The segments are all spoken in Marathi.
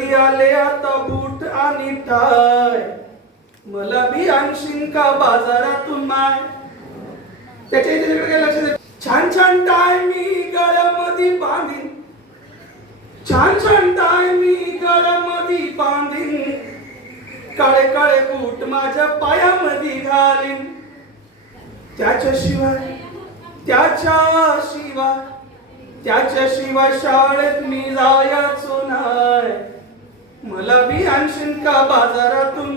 आले आता बूट आणि टाय. मला बी आणशीन का बाजारातून माय? त्याच्या इथे तिकडे काय लक्ष दे छान छान टाय मी गळ्यामध्ये बांधीन. छान छान टाय मी गळ्यामध्ये बांधीन. काळे काळे बूट माझ्या पायामध्ये घालीन. त्याच्याशिवाय त्याच्याशिवाय त्याच्याशिवाय शाळेत मी जायचो नाही. मला बी आणशील का बाजारातून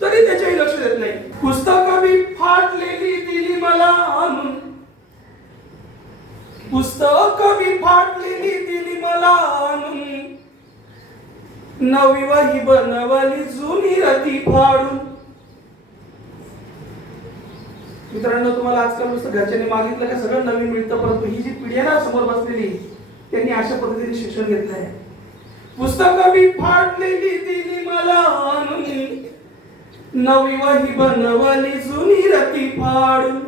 तरी त्याच्याही लक्ष देत नाही. पुस्तक मी फाटलेली दिली मला आणून पुस्तक मी फाटलेली दिली मला आणून नवी बनवली जुनी रती फाडून. मित्रांनो तुम्हाला आजकाल नुसतं घरच्यांनी मागितलं का सगळं नवीन मिळतं परंतु ही जी पिढी आहे ना समोर बसलेली त्यांनी अशा पद्धतीने शिक्षण घेतलं आहे पुस्तकं बी फाटलेली दिली मला आणून नवी वही बनवली जुनी रती फाडून.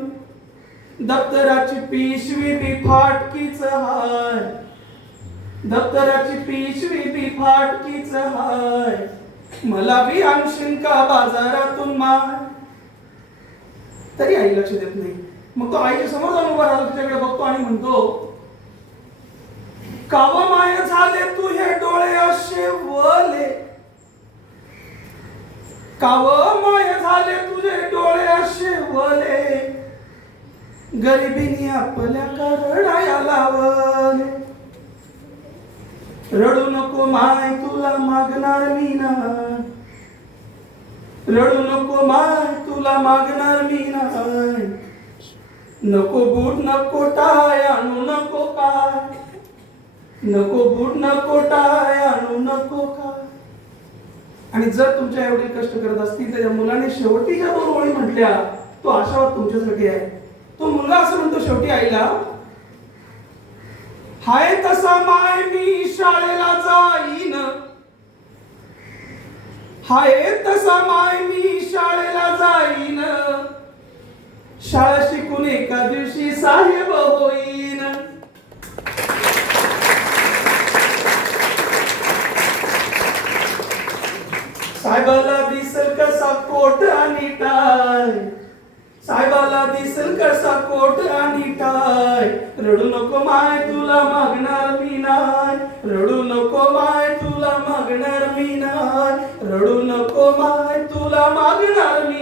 दप्तराची पिशवी बी फाटकीच हाय. दप्तराची पिशवी बी फाटकीच हाय. मला बी आणशीन का बाजारातून माय तरी आई लक्ष देत नाही. मग तो आईच्या समोर जाऊन उभा राहतो तिच्याकडे बघतो आणि म्हणतो काव माय झाले तू हे डोळे असे वले. काव माय झाले तुझे डोळे असे वले. गरिबीने आपल्या करडाया लावले. रडू नको माय तुला मागणार मी ना रडू नको माय तुला मागणार मी नाही. नको बूट नको टाय आणू नको काय. नको बूट नको टाय आणू नको का आणि जर तुमच्या एवढे कष्ट करत असतील तर या मुलाने शेवटी ज्या दोन ओळी म्हटल्या तो आशावाद तुमच्यासाठी आहे. तो मुलगा असं म्हणतो शेवटी आईला हाय तसा माय मी शाळेला जाईन. हाय तसा माय मी शाळेला जाईन. शाळा शिकून एका दिवशी साहेब साहेबाला दिसल कसा कोट आणि टाय? साहेबाला दिसल कसा कोट आणि टाय? रडू नको माय तुला मागणार मी नाय रडू नको माय तुला मागणार मी नाय रडू नको माय तुला मागणार मी